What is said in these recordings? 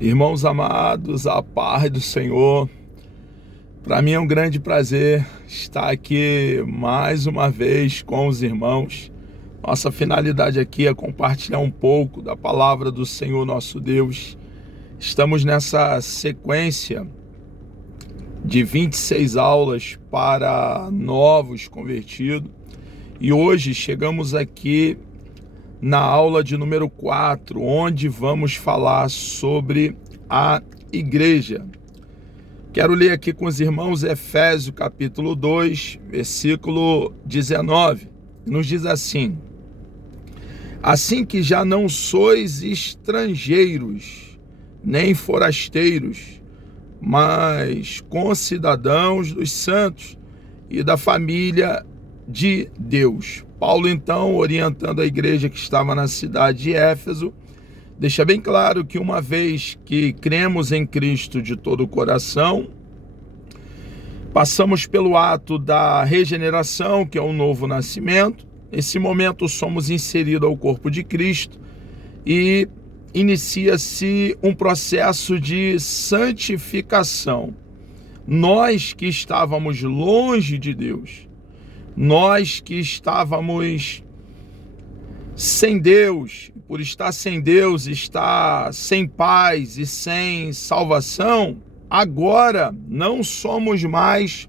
Irmãos amados, a paz do Senhor. Para mim é um grande prazer estar aqui mais uma vez com os irmãos. Nossa finalidade aqui é compartilhar um pouco da palavra do Senhor nosso Deus. Estamos nessa sequência de 26 aulas para novos convertidos e hoje chegamos aqui na aula de número 4, onde vamos falar sobre a igreja. Quero ler aqui com os irmãos Efésios capítulo 2, versículo 19. Nos diz assim: assim que já não sois estrangeiros, nem forasteiros, mas concidadãos dos santos e da família de Deus. Paulo, então, orientando a igreja que estava na cidade de Éfeso, deixa bem claro que uma vez que cremos em Cristo de todo o coração, passamos pelo ato da regeneração, que é o novo nascimento. Nesse momento somos inseridos ao corpo de Cristo e inicia-se um processo de santificação. Nós que estávamos longe de Deus, nós que estávamos sem Deus, por estar sem Deus, estar sem paz e sem salvação, agora não somos mais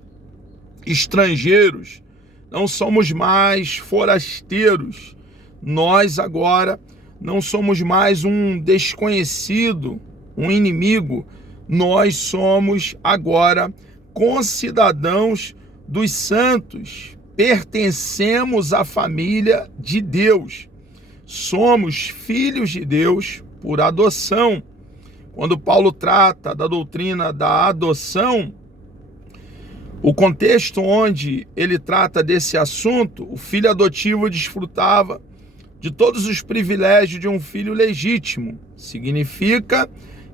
estrangeiros, não somos mais forasteiros. Nós agora não somos mais um desconhecido, um inimigo. Nós somos agora concidadãos dos santos. Pertencemos à família de Deus. Somos filhos de Deus por adoção. Quando Paulo trata da doutrina da adoção, o contexto onde ele trata desse assunto, o filho adotivo desfrutava de todos os privilégios de um filho legítimo. Significa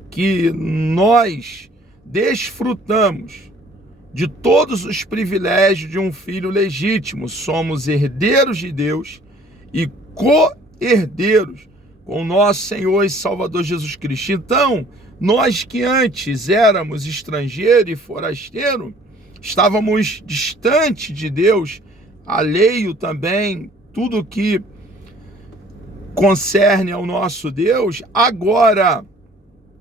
que nós desfrutamos de todos os privilégios de um filho legítimo. Somos herdeiros de Deus e co-herdeiros com o nosso Senhor e Salvador Jesus Cristo. Então, nós que antes éramos estrangeiro e forasteiro, estávamos distante de Deus, alheio também, tudo que concerne ao nosso Deus, agora,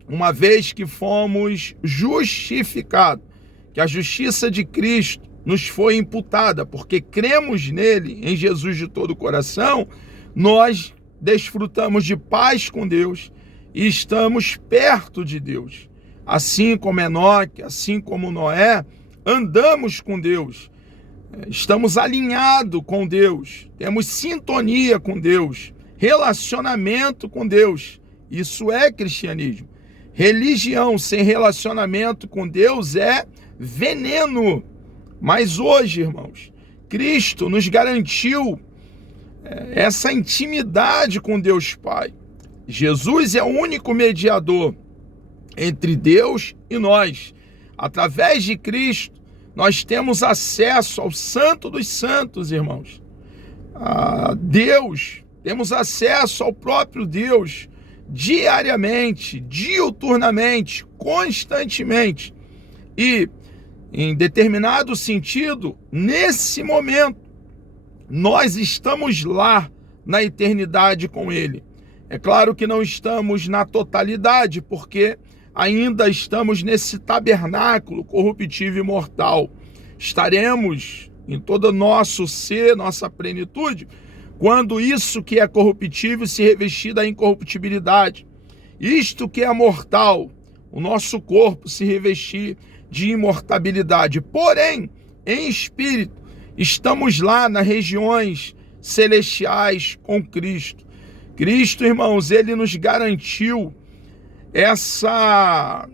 uma vez que fomos justificados, que a justiça de Cristo nos foi imputada, porque cremos nele, em Jesus de todo o coração, nós desfrutamos de paz com Deus e estamos perto de Deus. Assim como Enoque, assim como Noé, andamos com Deus, estamos alinhados com Deus, temos sintonia com Deus, relacionamento com Deus. Isso é cristianismo. Religião sem relacionamento com Deus é veneno. Mas hoje, irmãos, Cristo nos garantiu essa intimidade com Deus Pai. Jesus é o único mediador entre Deus e nós. Através de Cristo, nós temos acesso ao Santo dos Santos, irmãos. A Deus, temos acesso ao próprio Deus diariamente, diuturnamente, constantemente. E, em determinado sentido, nesse momento, nós estamos lá na eternidade com Ele. É claro que não estamos na totalidade, porque ainda estamos nesse tabernáculo corruptível e mortal. Estaremos em todo o nosso ser, nossa plenitude, quando isso que é corruptível se revestir da incorruptibilidade. Isto que é mortal, o nosso corpo se revestir de imortabilidade. Porém, em espírito, estamos lá nas regiões celestiais com Cristo. Cristo, irmãos, ele nos garantiu essa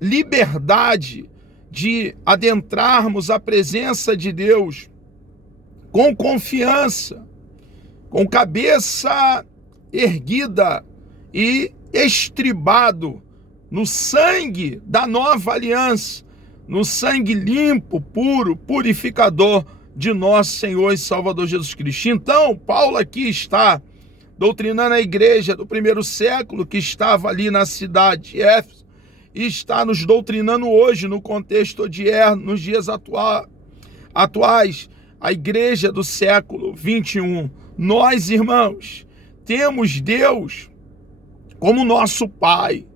liberdade de adentrarmos a presença de Deus com confiança, com cabeça erguida e estribado no sangue da nova aliança, no sangue limpo, puro, purificador de nosso Senhor e Salvador Jesus Cristo. Então, Paulo aqui está doutrinando a igreja do primeiro século que estava ali na cidade de Éfeso e está nos doutrinando hoje no contexto odierno, nos dias atuais, a igreja do século 21. Nós, irmãos, temos Deus como nosso Pai.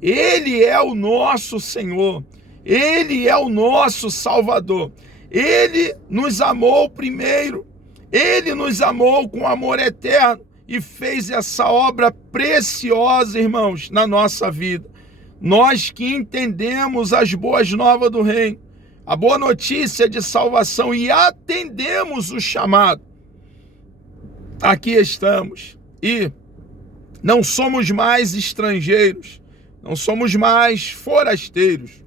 Ele é o nosso Senhor. Ele é o nosso Salvador. Ele nos amou primeiro. Ele nos amou com amor eterno e fez essa obra preciosa, irmãos, na nossa vida. Nós que entendemos as boas novas do reino, a boa notícia de salvação e atendemos o chamado, aqui estamos e não somos mais estrangeiros, não somos mais forasteiros,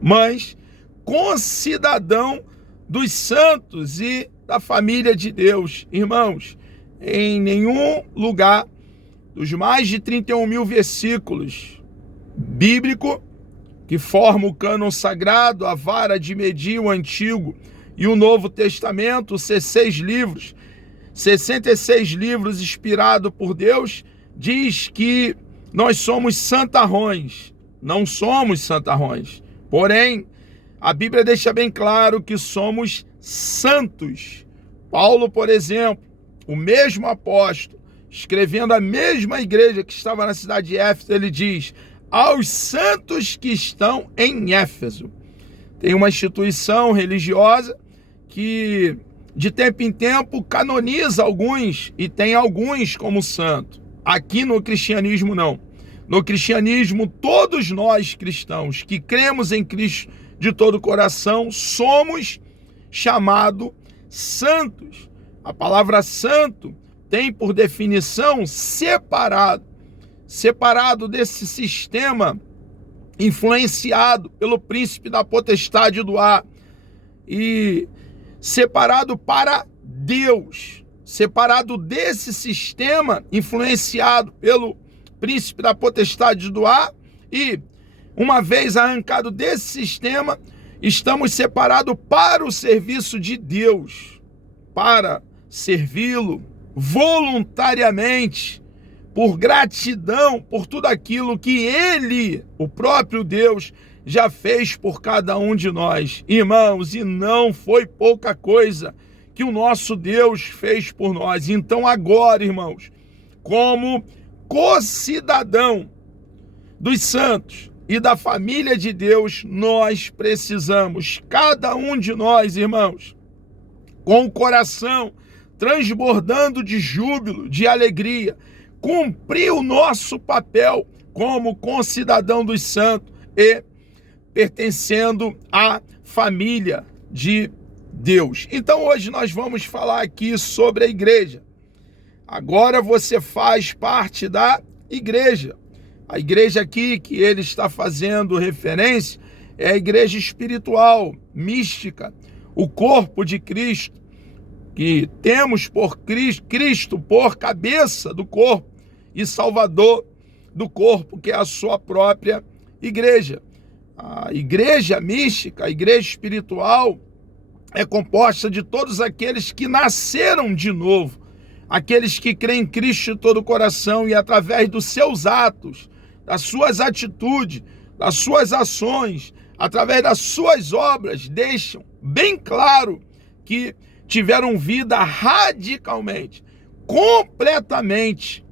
mas concidadão dos santos e da família de Deus. Irmãos, em nenhum lugar dos mais de 31 mil versículos bíblico que forma o cânon sagrado, a vara de medir o Antigo e o Novo Testamento, os 66 livros inspirados por Deus, diz que nós somos santarrões. Não somos santarrões. Porém, a Bíblia deixa bem claro que somos santos. Paulo, por exemplo, o mesmo apóstolo, escrevendo a mesma igreja que estava na cidade de Éfeso, ele diz: aos santos que estão em Éfeso. Tem uma instituição religiosa que de tempo em tempo canoniza alguns e tem alguns como santo. Aqui no cristianismo não. No cristianismo, todos nós cristãos que cremos em Cristo de todo o coração somos chamados santos. A palavra santo tem por definição separado desse sistema influenciado pelo príncipe da potestade do ar e separado para Deus, separado desse sistema influenciado pelo príncipe da potestade do ar e, uma vez arrancado desse sistema, estamos separados para o serviço de Deus, para servi-lo voluntariamente, por gratidão, por tudo aquilo que Ele, o próprio Deus, já fez por cada um de nós. Irmãos, e não foi pouca coisa que o nosso Deus fez por nós. Então agora, irmãos, como co-cidadão dos santos e da família de Deus, nós precisamos, cada um de nós, irmãos, com o coração transbordando de júbilo, de alegria, cumprir o nosso papel como concidadão dos santos e pertencendo à família de Deus. Então hoje nós vamos falar aqui sobre a igreja. Agora você faz parte da igreja. A igreja aqui que ele está fazendo referência é a igreja espiritual, mística, o corpo de Cristo, que temos por Cristo por cabeça do corpo e salvador do corpo, que é a sua própria igreja. A igreja mística, a igreja espiritual, é composta de todos aqueles que nasceram de novo, aqueles que creem em Cristo de todo o coração e através dos seus atos, das suas atitudes, das suas ações, através das suas obras, deixam bem claro que tiveram vida radicalmente, completamente,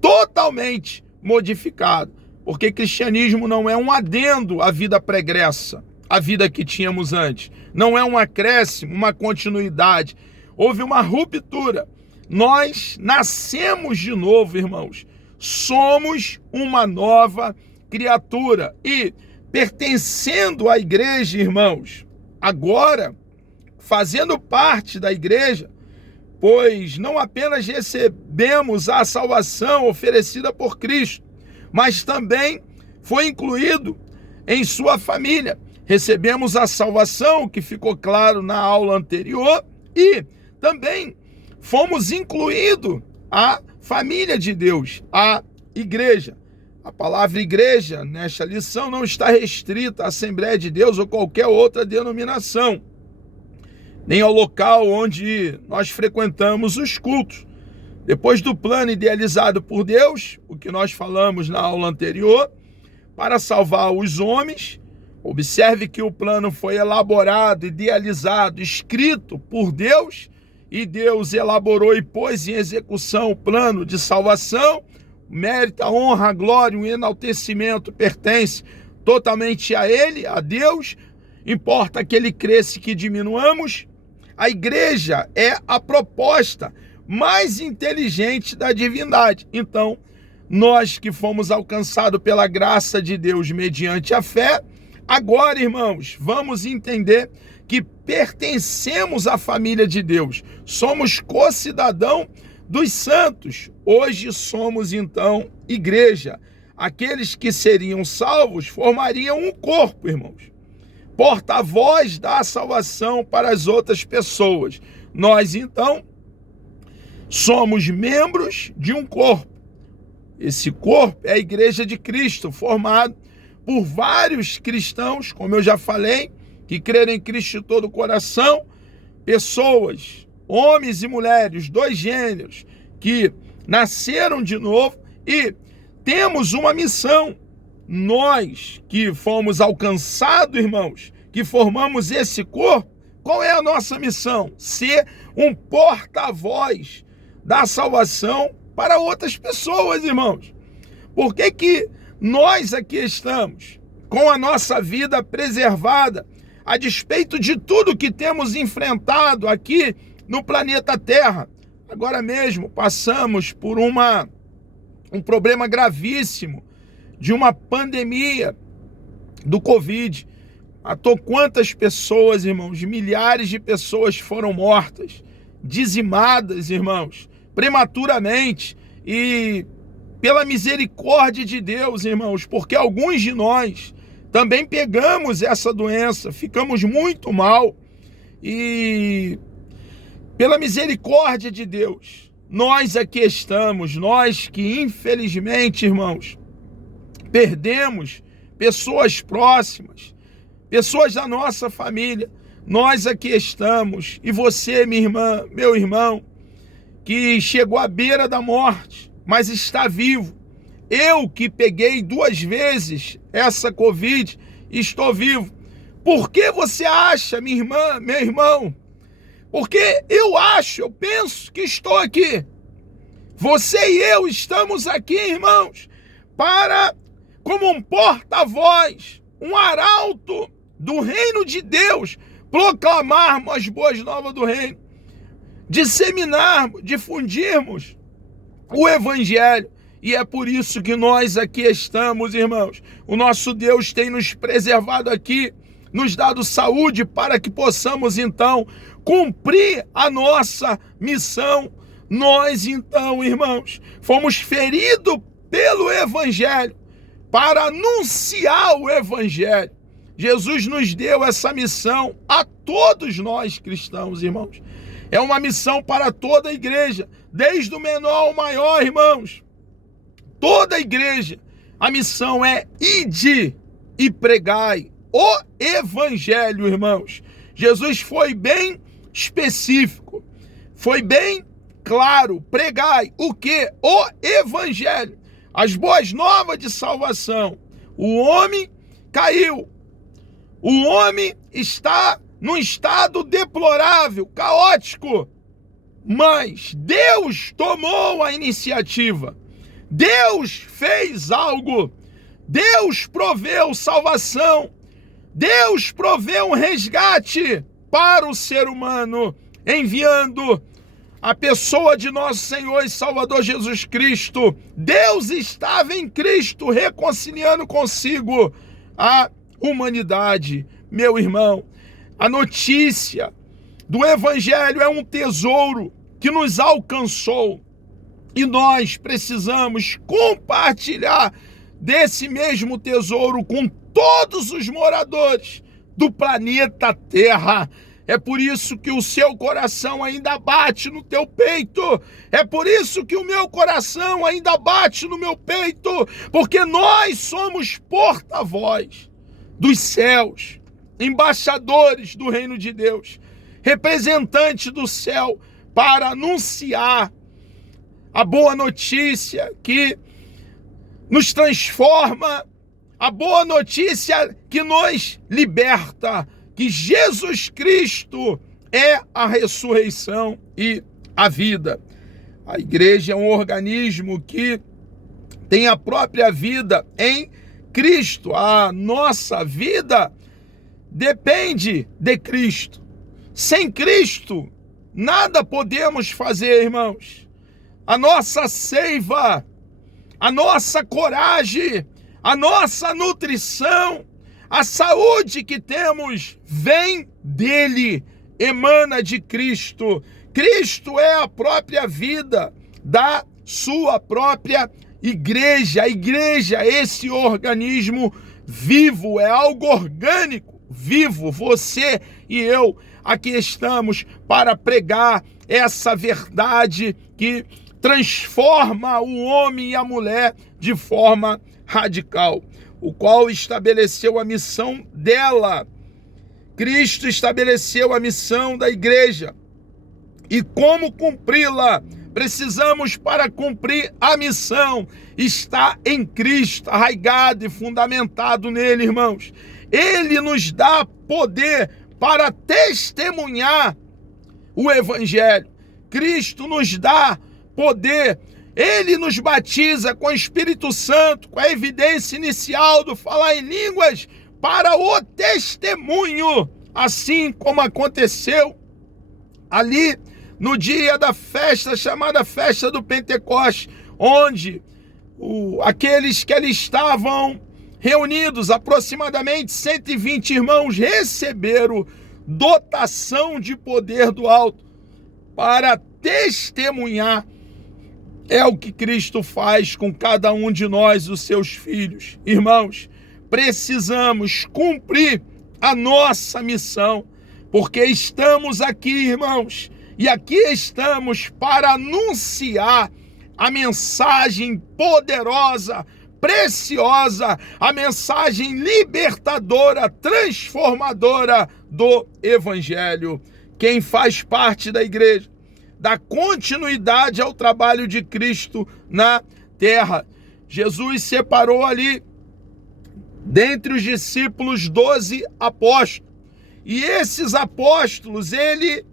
totalmente modificada. Porque cristianismo não é um adendo à vida pregressa, à vida que tínhamos antes. Não é um acréscimo, uma continuidade. Houve uma ruptura. Nós nascemos de novo, irmãos. Somos uma nova criatura. E pertencendo à igreja, irmãos, agora, fazendo parte da igreja, pois não apenas recebemos a salvação oferecida por Cristo, mas também foi incluído em sua família. Recebemos a salvação, que ficou claro na aula anterior, e também fomos incluídos à família de Deus, à igreja. A palavra igreja, nesta lição, não está restrita à Assembleia de Deus ou qualquer outra denominação, nem ao local onde nós frequentamos os cultos, Depois do plano idealizado por Deus, o que nós falamos na aula anterior, para salvar os homens, observe que o plano foi elaborado, idealizado, escrito por Deus, e Deus elaborou e pôs em execução o plano de salvação. O mérito, a honra, a glória, o enaltecimento pertence totalmente a Ele, a Deus. Importa que Ele cresça e que diminuamos. A igreja é a proposta mais inteligente da divindade. Então, nós que fomos alcançados pela graça de Deus mediante a fé, agora, irmãos, vamos entender que pertencemos à família de Deus. Somos co-cidadão dos santos. Hoje somos, então, igreja. Aqueles que seriam salvos formariam um corpo, irmãos. Porta-voz da salvação para as outras pessoas. Nós, então, somos membros de um corpo. Esse corpo é a igreja de Cristo, formado por vários cristãos, como eu já falei, que creram em Cristo de todo o coração, pessoas, homens e mulheres, dois gêneros, que nasceram de novo e temos uma missão. Nós que fomos alcançados, irmãos, que formamos esse corpo, qual é a nossa missão? Ser um porta-voz da salvação para outras pessoas, irmãos. Por que nós aqui estamos com a nossa vida preservada, a despeito de tudo que temos enfrentado aqui no planeta Terra? Agora mesmo passamos por um problema gravíssimo de uma pandemia do Covid. Matou quantas pessoas, irmãos? Milhares de pessoas foram mortas, dizimadas, irmãos, prematuramente. E pela misericórdia de Deus, irmãos, porque alguns de nós também pegamos essa doença, ficamos muito mal. E pela misericórdia de Deus, nós aqui estamos, nós que infelizmente, irmãos, perdemos pessoas próximas, pessoas da nossa família. Nós aqui estamos, e você, minha irmã, meu irmão, que chegou à beira da morte, mas está vivo. Eu que peguei 2 vezes essa Covid, estou vivo. Por que você acha, minha irmã, meu irmão? Porque eu penso que estou aqui. Você e eu estamos aqui, irmãos, como um porta-voz, um arauto do reino de Deus, proclamarmos as boas novas do reino, disseminarmos, difundirmos o evangelho. E é por isso que nós aqui estamos, irmãos. O nosso Deus tem nos preservado aqui, nos dado saúde para que possamos então cumprir a nossa missão. Nós então, irmãos, fomos feridos pelo evangelho para anunciar o evangelho. Jesus nos deu essa missão a todos nós cristãos, irmãos. É uma missão para toda a igreja, desde o menor ao maior, irmãos. Toda a igreja. A missão é ide e pregai o evangelho, irmãos. Jesus foi bem específico, foi bem claro. Pregai o quê? O evangelho. As boas novas de salvação. O homem caiu. O homem está num estado deplorável, caótico. Mas Deus tomou a iniciativa. Deus fez algo. Deus proveu salvação. Deus proveu um resgate para o ser humano, enviando a pessoa de nosso Senhor e Salvador Jesus Cristo. Deus estava em Cristo reconciliando consigo a humanidade. Meu irmão, a notícia do evangelho é um tesouro que nos alcançou e nós precisamos compartilhar desse mesmo tesouro com todos os moradores do planeta Terra. É por isso que o seu coração ainda bate no teu peito. É por isso que o meu coração ainda bate no meu peito, porque nós somos porta-voz dos céus, embaixadores do reino de Deus, representantes do céu para anunciar a boa notícia que nos transforma, a boa notícia que nos liberta, que Jesus Cristo é a ressurreição e a vida. A igreja é um organismo que tem a própria vida em Cristo. A nossa vida depende de Cristo. Sem Cristo, nada podemos fazer, irmãos. A nossa seiva, a nossa coragem, a nossa nutrição, a saúde que temos vem dele, emana de Cristo. Cristo é a própria vida da sua própria igreja. A igreja é esse organismo vivo, é algo orgânico, vivo. Você e eu aqui estamos para pregar essa verdade que transforma o homem e a mulher de forma radical, o qual estabeleceu a missão dela. Cristo estabeleceu a missão da igreja. E como cumpri-la? Precisamos, para cumprir a missão, estar em Cristo, arraigado e fundamentado nele, irmãos. Ele nos dá poder para testemunhar o Evangelho. Cristo nos dá poder. Ele nos batiza com o Espírito Santo, com a evidência inicial do falar em línguas, para o testemunho, assim como aconteceu ali no dia da festa, chamada Festa do Pentecoste, onde aqueles que ali estavam reunidos, aproximadamente 120 irmãos, receberam dotação de poder do alto para testemunhar. É o que Cristo faz com cada um de nós, os seus filhos. Irmãos, precisamos cumprir a nossa missão, porque estamos aqui, irmãos, e aqui estamos para anunciar a mensagem poderosa, preciosa, a mensagem libertadora, transformadora do Evangelho. Quem faz parte da igreja dá continuidade ao trabalho de Cristo na terra. Jesus separou ali, dentre os discípulos, 12 apóstolos. E esses apóstolos, ele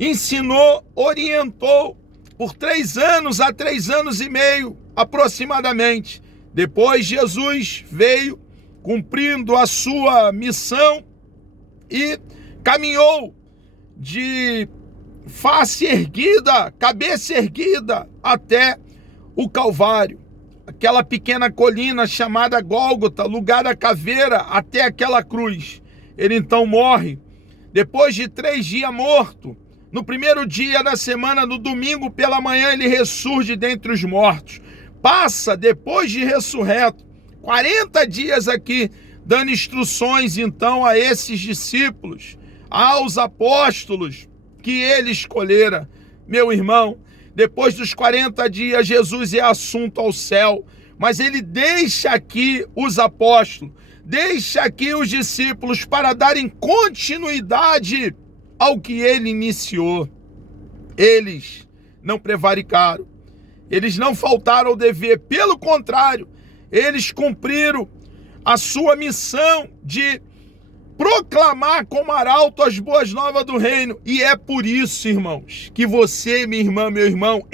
ensinou, orientou por 3 anos a 3 anos e meio, aproximadamente. Depois Jesus veio cumprindo a sua missão e caminhou de face erguida, cabeça erguida, até o Calvário, aquela pequena colina chamada Gólgota, lugar da caveira, até aquela cruz. Ele então morre. Depois de 3 dias morto, no primeiro dia da semana, no domingo pela manhã, ele ressurge dentre os mortos. Passa, depois de ressurreto, 40 dias aqui, dando instruções então a esses discípulos, aos apóstolos que ele escolhera. Meu irmão, depois dos 40 dias, Jesus é assunto ao céu, mas ele deixa aqui os apóstolos, deixa aqui os discípulos para darem continuidade ao que ele iniciou. Eles não prevaricaram, eles não faltaram ao dever, pelo contrário, eles cumpriram a sua missão de proclamar como arauto as boas novas do reino. E é por isso, irmãos, que você, minha irmã, meu irmão,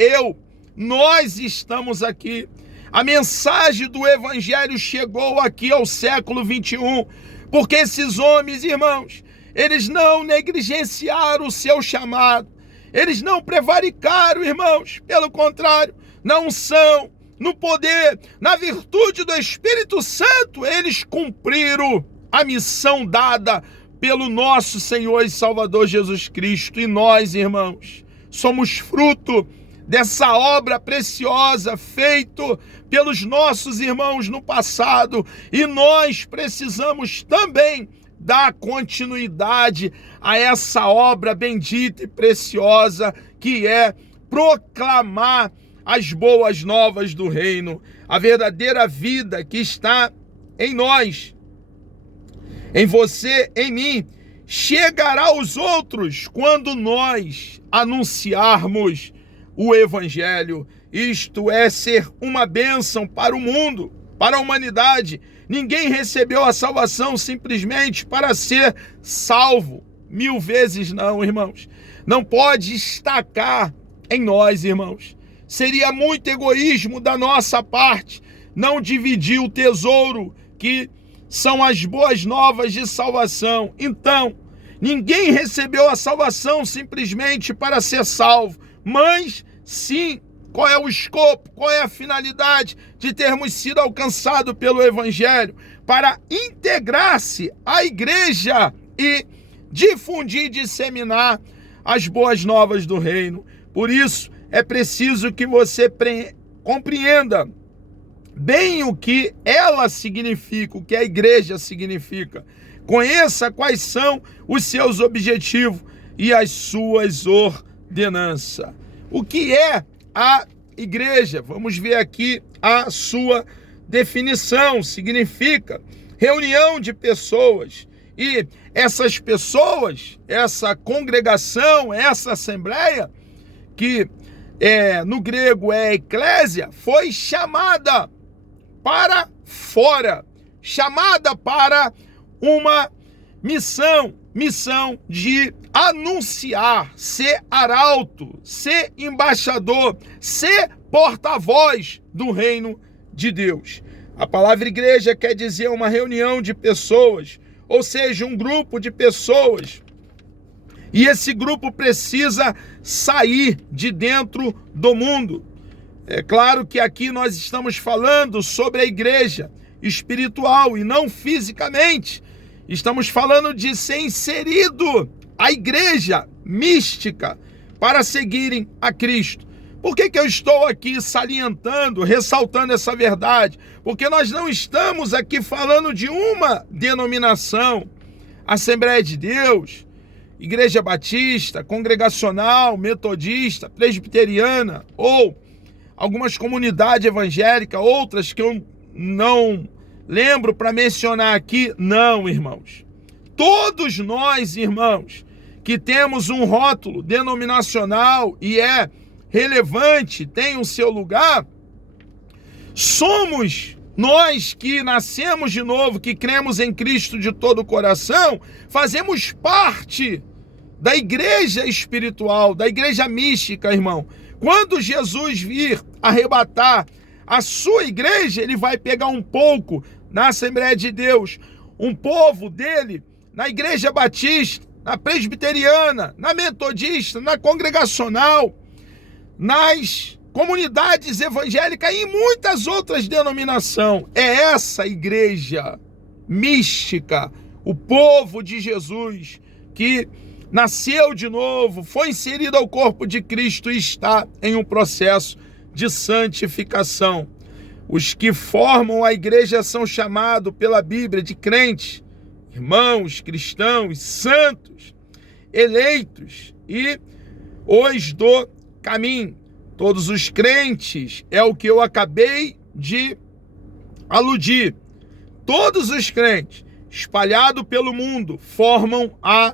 nós estamos aqui. A mensagem do Evangelho chegou aqui ao século 21, porque esses homens, irmãos, eles não negligenciaram o seu chamado, eles não prevaricaram, irmãos, pelo contrário, na unção, no poder, na virtude do Espírito Santo, eles cumpriram a missão dada pelo nosso Senhor e Salvador Jesus Cristo. E nós, irmãos, somos fruto dessa obra preciosa feita pelos nossos irmãos no passado, e nós precisamos também dar continuidade a essa obra bendita e preciosa, que é proclamar as boas novas do reino, a verdadeira vida que está em nós, em você, em mim, chegará aos outros quando nós anunciarmos o Evangelho. isto é, ser uma bênção para o mundo, para a humanidade. Ninguém recebeu a salvação simplesmente para ser salvo. 1000 vezes não, irmãos. Não pode estacar em nós, irmãos. Seria muito egoísmo da nossa parte não dividir o tesouro que são as boas novas de salvação. Então, ninguém recebeu a salvação simplesmente para ser salvo, mas sim, qual é o escopo, qual é a finalidade de termos sido alcançados pelo Evangelho? Para integrar-se à igreja e difundir e disseminar as boas novas do reino. Por isso, é preciso que você compreenda bem o que ela significa, o que a igreja significa. Conheça quais são os seus objetivos e as suas ordenanças. O que é a igreja? Vamos ver aqui a sua definição. Significa reunião de pessoas. E essas pessoas, essa congregação, essa assembleia, que no grego é eclésia, foi chamada para fora, chamada para uma missão de anunciar, ser arauto, ser embaixador, ser porta-voz do reino de Deus. A palavra igreja quer dizer uma reunião de pessoas, ou seja, um grupo de pessoas. E esse grupo precisa sair de dentro do mundo. É claro que aqui nós estamos falando sobre a igreja espiritual e não fisicamente. Estamos falando de ser inserido à igreja mística para seguirem a Cristo. Por que eu estou aqui salientando, ressaltando essa verdade? Porque nós não estamos aqui falando de uma denominação, Assembleia de Deus, Igreja Batista, Congregacional, Metodista, Presbiteriana, ou algumas comunidades evangélicas, outras que eu não lembro para mencionar aqui. Não, irmãos. Todos nós, irmãos, que temos um rótulo denominacional e é relevante, tem o seu lugar, somos nós que nascemos de novo, que cremos em Cristo de todo o coração, fazemos parte da igreja espiritual, da igreja mística, irmão. Quando Jesus vir arrebatar a sua igreja, ele vai pegar um pouco na Assembleia de Deus, um povo dele, na Igreja Batista, na Presbiteriana, na Metodista, na Congregacional, nas comunidades evangélicas e muitas outras denominações. É essa igreja mística, o povo de Jesus, que nasceu de novo, foi inserido ao corpo de Cristo e está em um processo de santificação. Os que formam a igreja são chamados pela Bíblia de crentes, irmãos, cristãos, santos, eleitos e os do caminho. Todos os crentes, é o que eu acabei de aludir. Todos os crentes, espalhados pelo mundo, formam a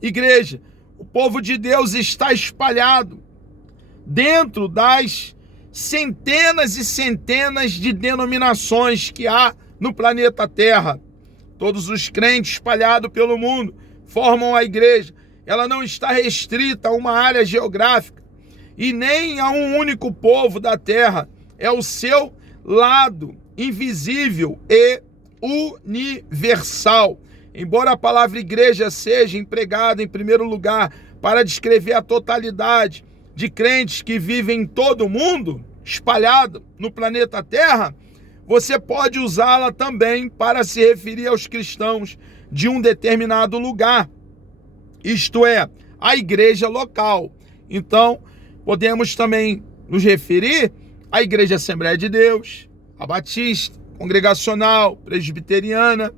igreja. O povo de Deus está espalhado dentro das centenas e centenas de denominações que há no planeta Terra. Todos os crentes espalhados pelo mundo formam a igreja. Ela não está restrita a uma área geográfica e nem a um único povo da terra. É o seu lado invisível e universal. Embora a palavra igreja seja empregada em primeiro lugar para descrever a totalidade de crentes que vivem em todo o mundo, espalhado no planeta Terra, você pode usá-la também para se referir aos cristãos de um determinado lugar, isto é, a igreja local. Então, podemos também nos referir à Igreja Assembleia de Deus, a Batista, Congregacional, Presbiteriana,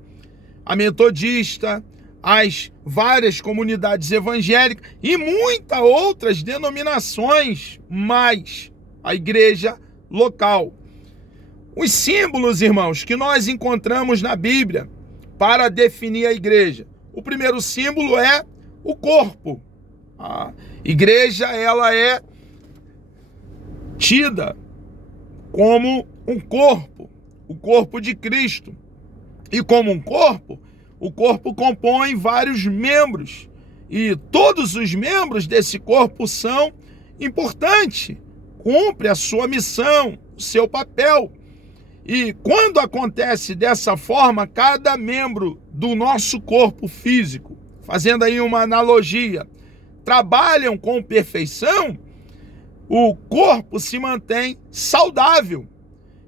a Metodista, as várias comunidades evangélicas e muitas outras denominações, mais a igreja local. Os símbolos, irmãos, que nós encontramos na Bíblia para definir a igreja. O primeiro símbolo é o corpo. A igreja, ela é tida como um corpo, o corpo de Cristo. E como um corpo, o corpo compõe vários membros. E todos os membros desse corpo são importantes, cumpre a sua missão, o seu papel. E quando acontece dessa forma, cada membro do nosso corpo físico, fazendo aí uma analogia, trabalham com perfeição, o corpo se mantém saudável.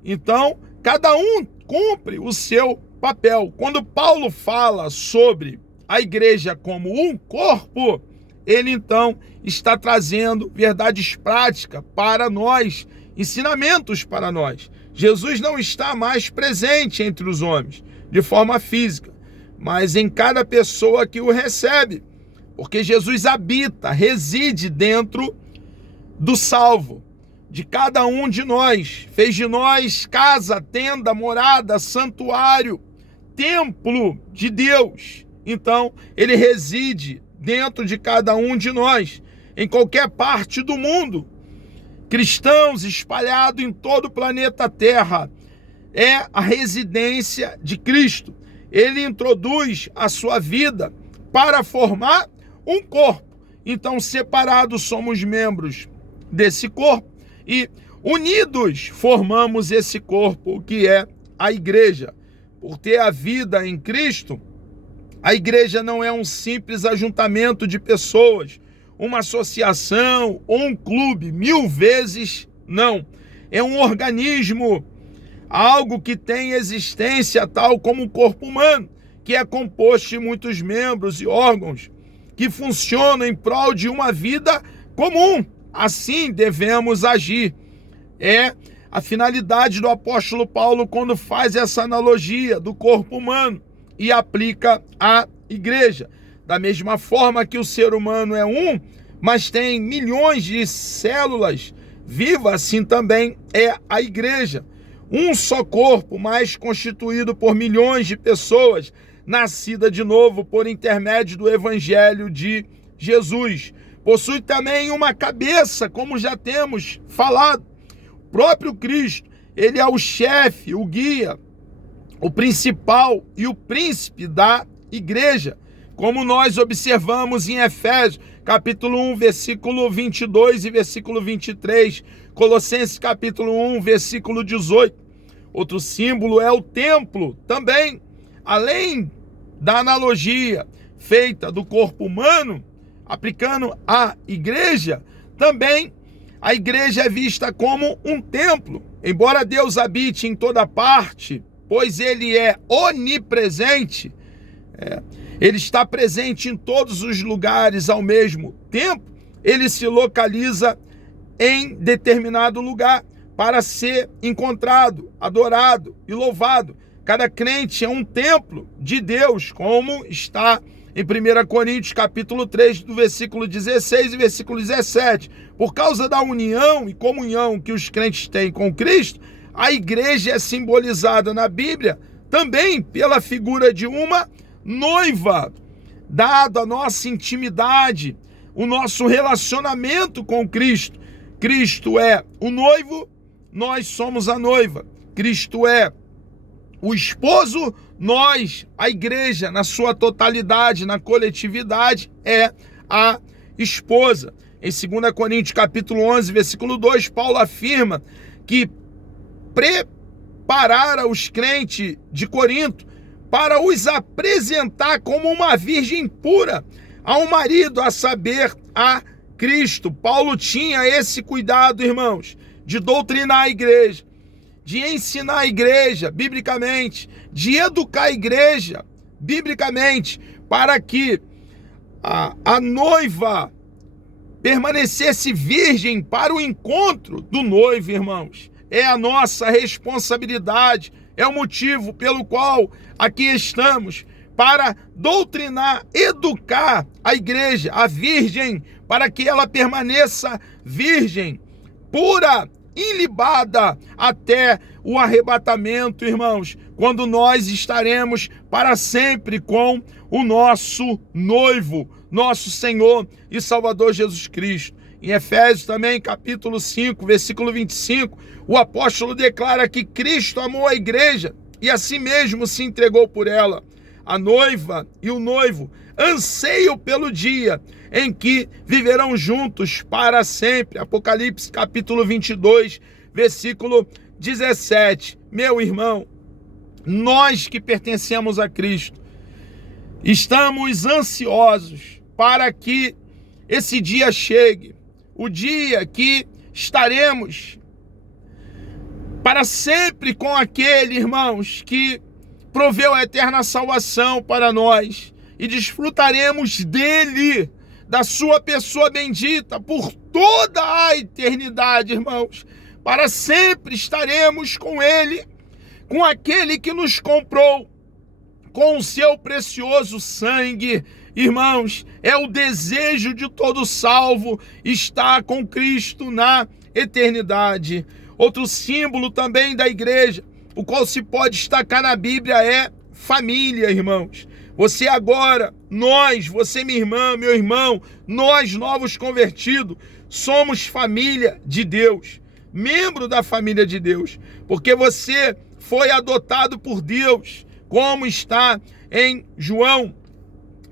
Então, cada um cumpre o seu papel. Quando Paulo fala sobre a igreja como um corpo, ele então está trazendo verdades práticas para nós, ensinamentos para nós. Jesus não está mais presente entre os homens de forma física, mas em cada pessoa que o recebe, porque Jesus habita, reside dentro do salvo, de cada um de nós, fez de nós casa, tenda, morada, santuário, templo de Deus. Então, ele reside dentro de cada um de nós, em qualquer parte do mundo. Cristãos espalhados em todo o planeta Terra, é a residência de Cristo. Ele introduz a sua vida para formar um corpo. Então, separados somos membros desse corpo e unidos formamos esse corpo que é a igreja. Por ter a vida em Cristo, a igreja não é um simples ajuntamento de pessoas, uma associação ou um clube, 1000 vezes não. É um organismo, algo que tem existência tal como o corpo humano, que é composto de muitos membros e órgãos que funcionam em prol de uma vida comum. Assim devemos agir. É a finalidade do apóstolo Paulo quando faz essa analogia do corpo humano e aplica à igreja. Da mesma forma que o ser humano é um, mas tem milhões de células vivas, assim também é a igreja. Um só corpo, mas constituído por milhões de pessoas, nascida de novo por intermédio do evangelho de Jesus. Possui também uma cabeça, como já temos falado. O próprio Cristo, ele é o chefe, o guia, o principal e o príncipe da igreja, como nós observamos em Efésios, capítulo 1, versículo 22 e versículo 23, Colossenses, capítulo 1, versículo 18. Outro símbolo é o templo também. Além da analogia feita do corpo humano, aplicando à igreja, também a igreja é vista como um templo. Embora Deus habite em toda parte, pois ele é onipresente, ele está presente em todos os lugares ao mesmo tempo, ele se localiza em determinado lugar para ser encontrado, adorado e louvado. Cada crente é um templo de Deus, como está em 1 Coríntios capítulo 3, do versículo 16 e versículo 17. Por causa da união e comunhão que os crentes têm com Cristo, a igreja é simbolizada na Bíblia também pela figura de uma noiva, dada a nossa intimidade, o nosso relacionamento com Cristo. Cristo é o noivo, nós somos a noiva. Cristo é o esposo, nós, a igreja, na sua totalidade, na coletividade, é a esposa. Em 2 Coríntios capítulo 11, versículo 2, Paulo afirma que preparara os crentes de Corinto para os apresentar como uma virgem pura a um marido, a saber, a Cristo. Paulo tinha esse cuidado, irmãos, de doutrinar a igreja, de ensinar a igreja biblicamente, de educar a igreja biblicamente, para que a noiva permanecesse virgem para o encontro do noivo, irmãos. É a nossa responsabilidade, é o motivo pelo qual aqui estamos, para doutrinar, educar a igreja, a virgem, para que ela permaneça virgem, pura, ilibada até o arrebatamento, irmãos, quando nós estaremos para sempre com o nosso noivo, nosso Senhor e Salvador Jesus Cristo. Em Efésios também, capítulo 5, versículo 25, o apóstolo declara que Cristo amou a igreja e a si mesmo se entregou por ela. A noiva e o noivo anseiam pelo dia em que viverão juntos para sempre. Apocalipse capítulo 22, versículo 17. Meu irmão, nós que pertencemos a Cristo, estamos ansiosos para que esse dia chegue, o dia que estaremos para sempre com aquele, irmãos, que proveu a eterna salvação para nós, e desfrutaremos dele, da sua pessoa bendita, por toda a eternidade, irmãos. Para sempre estaremos com ele, com aquele que nos comprou com o seu precioso sangue. Irmãos, é o desejo de todo salvo estar com Cristo na eternidade. Outro símbolo também da igreja, o qual se pode destacar na Bíblia, é família, irmãos. Você agora, você minha irmã, meu irmão, nós novos convertidos, somos família de Deus, membro da família de Deus, porque você foi adotado por Deus, como está em João,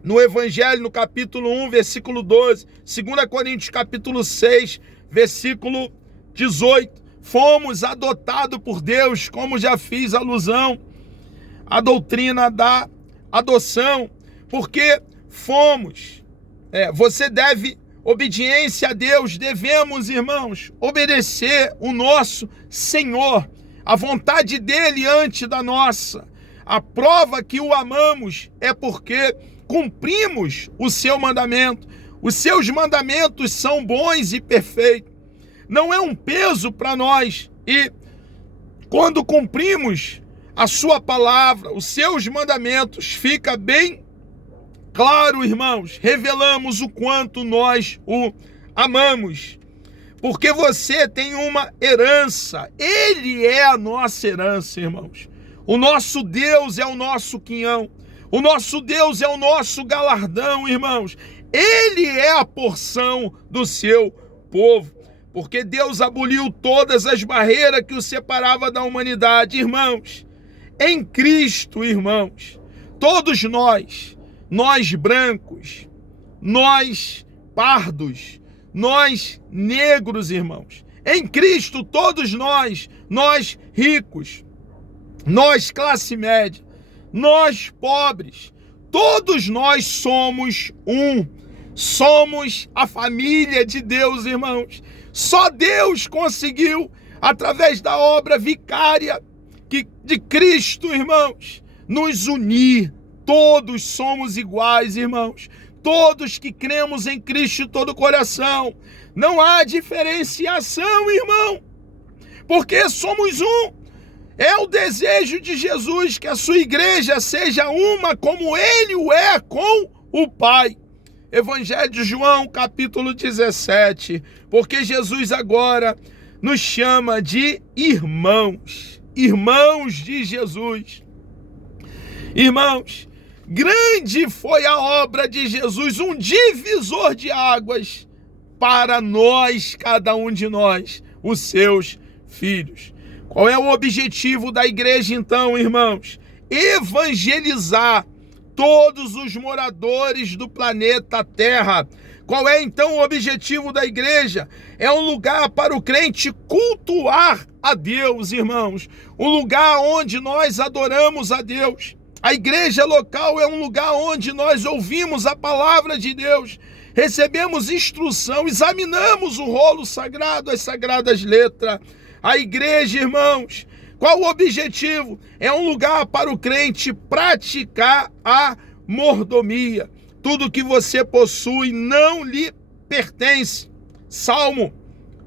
no Evangelho, no capítulo 1, versículo 12, 2 Coríntios, capítulo 6, versículo 18, fomos adotados por Deus, como já fiz alusão à doutrina da adoção, porque fomos, você deve obediência a Deus, devemos, irmãos, obedecer o nosso Senhor, a vontade dele antes da nossa. A prova que o amamos é porque cumprimos o seu mandamento. Os seus mandamentos são bons e perfeitos. Não é um peso para nós. E quando cumprimos a sua palavra, os seus mandamentos, fica bem claro, irmãos, revelamos o quanto nós o amamos. Porque você tem uma herança. Ele é a nossa herança, irmãos. O nosso Deus é o nosso quinhão. O nosso Deus é o nosso galardão, irmãos. Ele é a porção do seu povo. Porque Deus aboliu todas as barreiras que o separava da humanidade. Irmãos, em Cristo, irmãos, todos nós brancos, nós pardos, nós negros, irmãos, em Cristo todos nós ricos, nós classe média, nós pobres, todos nós somos somos a família de Deus, irmãos. Só Deus conseguiu, através da obra vicária de Cristo, irmãos, nos unir. Todos somos iguais, irmãos. Todos que cremos em Cristo de todo o coração. Não há diferenciação, irmão, porque somos um. É o desejo de Jesus que a sua igreja seja uma como ele o é com o Pai. Evangelho de João, capítulo 17, porque Jesus agora nos chama de irmãos, irmãos de Jesus. Irmãos, grande foi a obra de Jesus, um divisor de águas para nós, cada um de nós, os seus filhos. Qual é o objetivo da igreja então, irmãos? Evangelizar todos os moradores do planeta Terra. Qual é então o objetivo da igreja? É um lugar para o crente cultuar a Deus, irmãos. Um lugar onde nós adoramos a Deus. A igreja local é um lugar onde nós ouvimos a palavra de Deus, recebemos instrução, examinamos o rolo sagrado, as sagradas letras. A igreja, irmãos, qual o objetivo? É um lugar para o crente praticar a mordomia. Tudo que você possui não lhe pertence. Salmo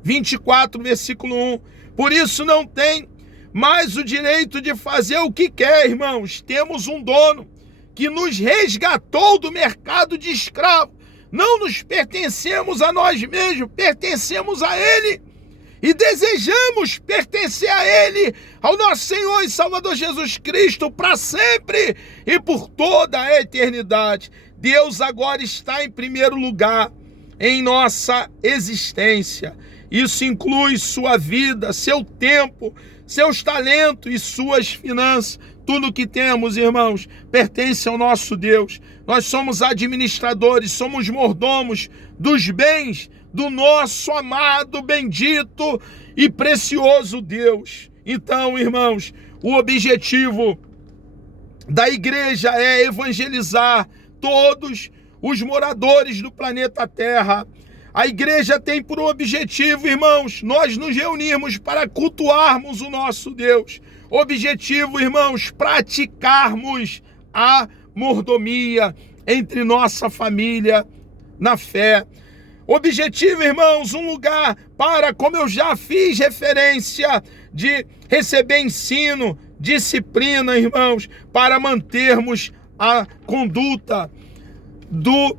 24, versículo 1. Por isso não tem mais o direito de fazer o que quer, irmãos. Temos um dono que nos resgatou do mercado de escravo. Não nos pertencemos a nós mesmos, pertencemos a Ele. E desejamos pertencer a Ele, ao nosso Senhor e Salvador Jesus Cristo, para sempre e por toda a eternidade. Deus agora está em primeiro lugar. em nossa existência. Isso inclui sua vida, seu tempo, seus talentos e suas finanças. Tudo que temos, irmãos, pertence ao nosso Deus. Nós somos administradores, somos mordomos dos bens do nosso amado, bendito e precioso Deus. Então, irmãos, o objetivo da igreja é evangelizar todos os moradores do planeta Terra. A igreja tem por objetivo, irmãos, nós nos reunirmos para cultuarmos o nosso Deus. Objetivo, irmãos, praticarmos a mordomia entre nossa família na fé. Objetivo, irmãos, um lugar para, como eu já fiz referência, de receber ensino, disciplina, irmãos, para mantermos a conduta do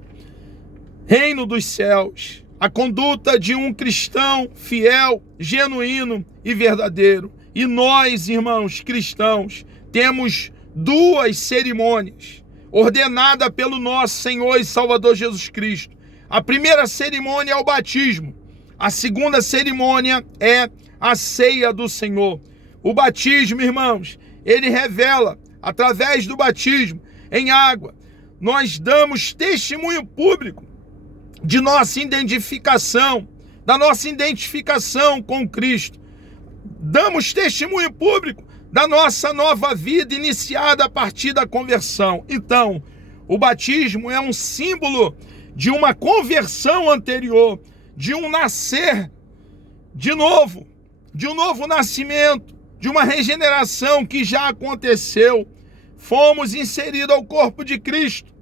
reino dos céus, a conduta de um cristão fiel, genuíno e verdadeiro. E nós, irmãos cristãos, temos duas cerimônias ordenadas pelo nosso Senhor e Salvador Jesus Cristo. A primeira cerimônia é o batismo. A segunda cerimônia é a ceia do Senhor. O batismo, irmãos, ele revela, através do batismo em água, nós damos testemunho público de nossa identificação, da nossa identificação com Cristo. Damos testemunho público da nossa nova vida iniciada a partir da conversão. Então, o batismo é um símbolo de uma conversão anterior, de um nascer de novo, de um novo nascimento, de uma regeneração que já aconteceu. Fomos inseridos ao corpo de Cristo.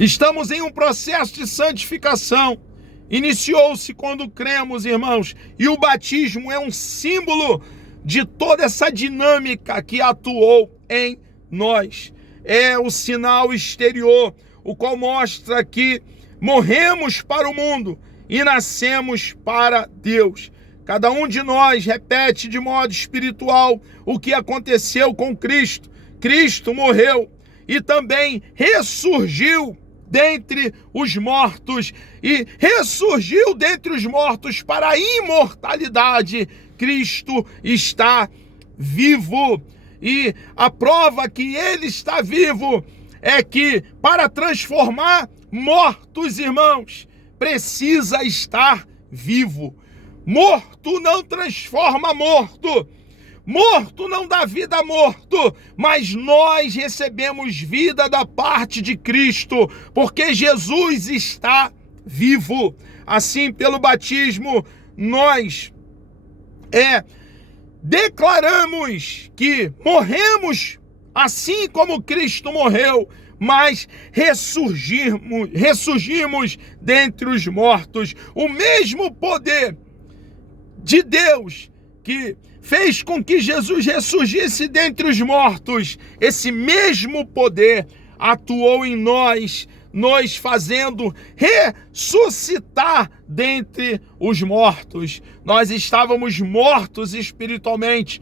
Estamos em um processo de santificação. Iniciou-se quando cremos, irmãos, e o batismo é um símbolo de toda essa dinâmica que atuou em nós. É o sinal exterior, o qual mostra que morremos para o mundo e nascemos para Deus. Cada um de nós repete de modo espiritual o que aconteceu com Cristo. Cristo morreu e também ressurgiu dentre os mortos, e ressurgiu dentre os mortos para a imortalidade. Cristo está vivo, e a prova que ele está vivo é que para transformar mortos, irmãos, precisa estar vivo. Morto não transforma morto. Morto não dá vida a morto, mas nós recebemos vida da parte de Cristo, porque Jesus está vivo. Assim, pelo batismo, nós declaramos que morremos assim como Cristo morreu, mas ressurgimos dentre os mortos. O mesmo poder de Deus que fez com que Jesus ressurgisse dentre os mortos, esse mesmo poder atuou em nós, nos fazendo ressuscitar dentre os mortos. Nós estávamos mortos espiritualmente,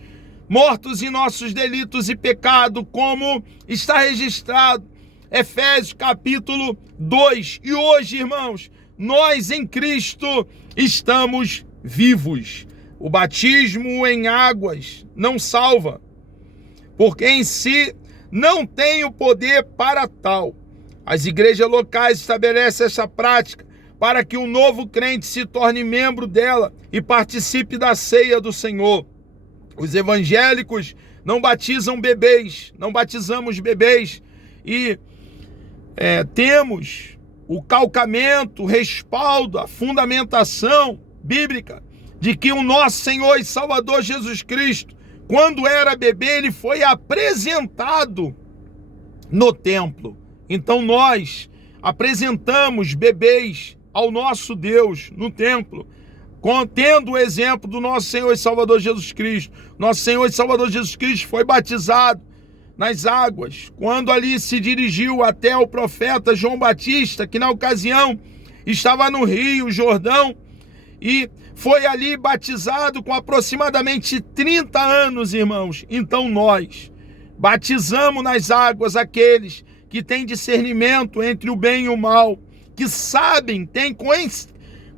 mortos em nossos delitos e pecados, como está registrado Efésios capítulo 2. E hoje, irmãos, nós em Cristo estamos vivos. O batismo em águas não salva, porque em si não tem o poder para tal. As igrejas locais estabelecem essa prática para que o novo crente se torne membro dela e participe da ceia do Senhor. Os evangélicos não batizam bebês, não batizamos bebês, e temos o calcamento, o respaldo, a fundamentação bíblica de que o nosso Senhor e Salvador Jesus Cristo, quando era bebê, ele foi apresentado no templo. Então nós apresentamos bebês ao nosso Deus no templo, tendo o exemplo do nosso Senhor e Salvador Jesus Cristo. Nosso Senhor e Salvador Jesus Cristo foi batizado nas águas, quando ali se dirigiu até o profeta João Batista, que na ocasião estava no Rio Jordão, e foi ali batizado com aproximadamente 30 anos, irmãos. Então nós batizamos nas águas aqueles que têm discernimento entre o bem e o mal, que sabem, têm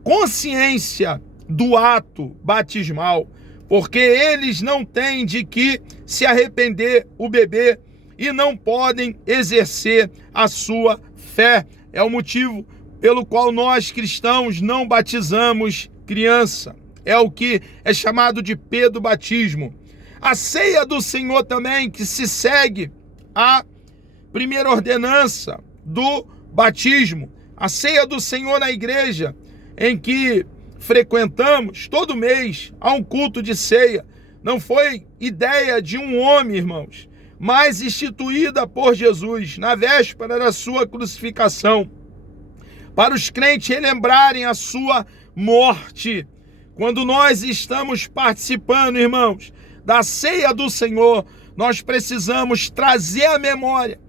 consciência do ato batismal, porque eles não têm de que se arrepender o bebê e não podem exercer a sua fé. É o motivo pelo qual nós cristãos não batizamos criança. É o que é chamado de pedobatismo. A ceia do Senhor também, que se segue a primeira ordenança do batismo. A ceia do Senhor na igreja, em que frequentamos todo mês, há um culto de ceia. Não foi ideia de um homem, irmãos, mas instituída por Jesus na véspera da sua crucificação, para os crentes relembrarem a sua morte. Quando nós estamos participando, irmãos, da ceia do Senhor, nós precisamos trazer à memória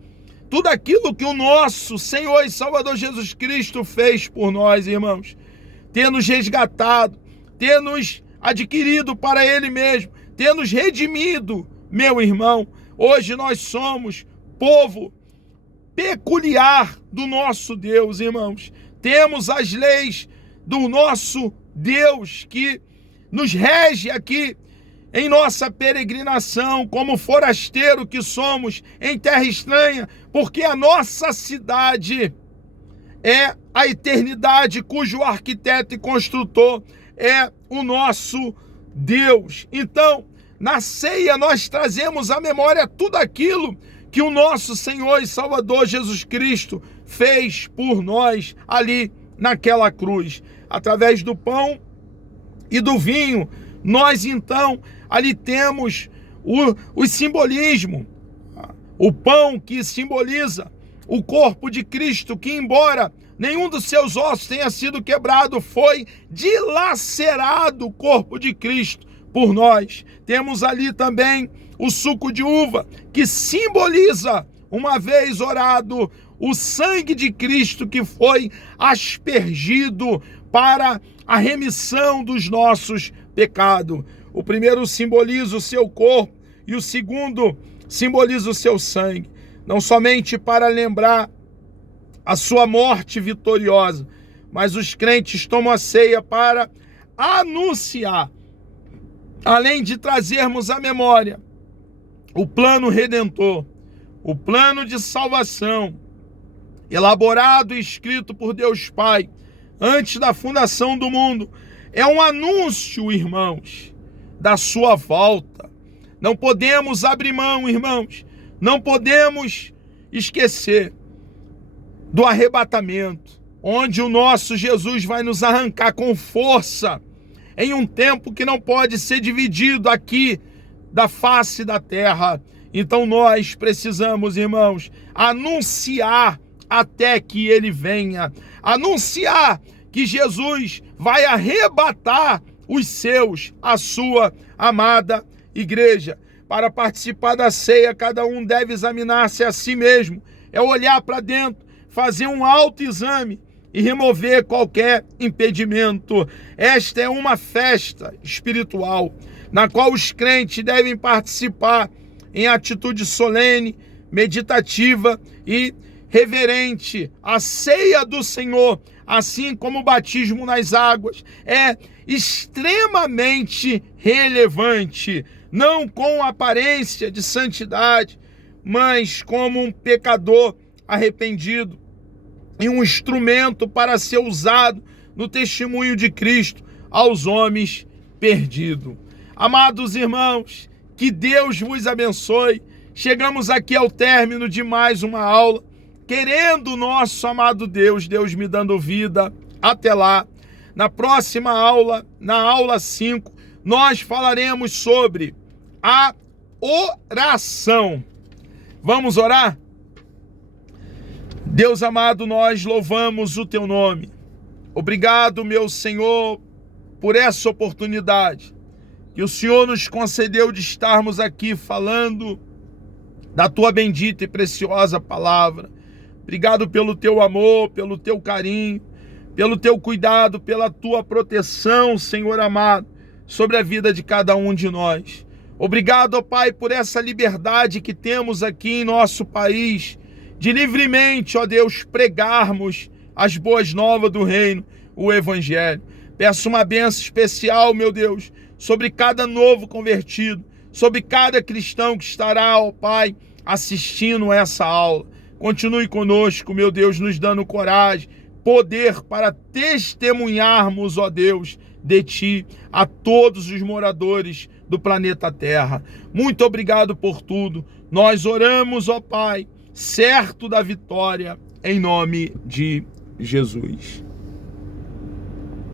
tudo aquilo que o nosso Senhor e Salvador Jesus Cristo fez por nós, irmãos. Ter nos resgatado, ter nos adquirido para Ele mesmo, ter nos redimido, meu irmão. Hoje nós somos povo peculiar do nosso Deus, irmãos. Temos as leis do nosso Deus que nos rege aqui em nossa peregrinação, como forasteiro que somos em terra estranha, porque a nossa cidade é a eternidade, cujo arquiteto e construtor é o nosso Deus. Então, na ceia nós trazemos à memória tudo aquilo que o nosso Senhor e Salvador Jesus Cristo fez por nós ali naquela cruz. Através do pão e do vinho, nós então ali temos o simbolismo. O pão que simboliza o corpo de Cristo, que embora nenhum dos seus ossos tenha sido quebrado, foi dilacerado o corpo de Cristo por nós. Temos ali também o suco de uva, que simboliza, uma vez orado, o sangue de Cristo que foi aspergido para a remissão dos nossos pecados. O primeiro simboliza o seu corpo e o segundo simboliza o seu sangue. Não somente para lembrar a sua morte vitoriosa, mas os crentes tomam a ceia para anunciar, além de trazermos à memória o plano redentor, o plano de salvação, elaborado e escrito por Deus Pai, antes da fundação do mundo. É um anúncio, irmãos, da sua volta. Não podemos abrir mão, irmãos, não podemos esquecer do arrebatamento, onde o nosso Jesus vai nos arrancar com força, em um tempo que não pode ser dividido aqui da face da terra. Então nós precisamos, irmãos, anunciar até que Ele venha, anunciar que Jesus vai arrebatar os seus, a sua amada igreja. Para participar da ceia, cada um deve examinar-se a si mesmo, é olhar para dentro, fazer um autoexame e remover qualquer impedimento. Esta é uma festa espiritual, na qual os crentes devem participar em atitude solene, meditativa e reverente. A ceia do Senhor, assim como o batismo nas águas, é extremamente relevante, não com aparência de santidade, mas como um pecador arrependido e um instrumento para ser usado no testemunho de Cristo aos homens perdidos. Amados irmãos, que Deus vos abençoe. Chegamos aqui ao término de mais uma aula, querendo o nosso amado Deus me dando vida. Até lá. Na próxima aula, na aula 5, nós falaremos sobre a oração. Vamos orar? Deus amado, nós louvamos o Teu nome. Obrigado, meu Senhor, por essa oportunidade que o Senhor nos concedeu de estarmos aqui falando da Tua bendita e preciosa palavra. Obrigado pelo Teu amor, pelo Teu carinho, pelo Teu cuidado, pela Tua proteção, Senhor amado, sobre a vida de cada um de nós. Obrigado, ó Pai, por essa liberdade que temos aqui em nosso país, de livremente, ó Deus, pregarmos as boas novas do reino, o evangelho. Peço uma bênção especial, meu Deus, sobre cada novo convertido, sobre cada cristão que estará, ó Pai, assistindo essa aula. Continue conosco, meu Deus, nos dando coragem, poder para testemunharmos, ó Deus, de Ti a todos os moradores do planeta Terra. Muito obrigado por tudo. Nós oramos, ó Pai, certo da vitória, em nome de Jesus.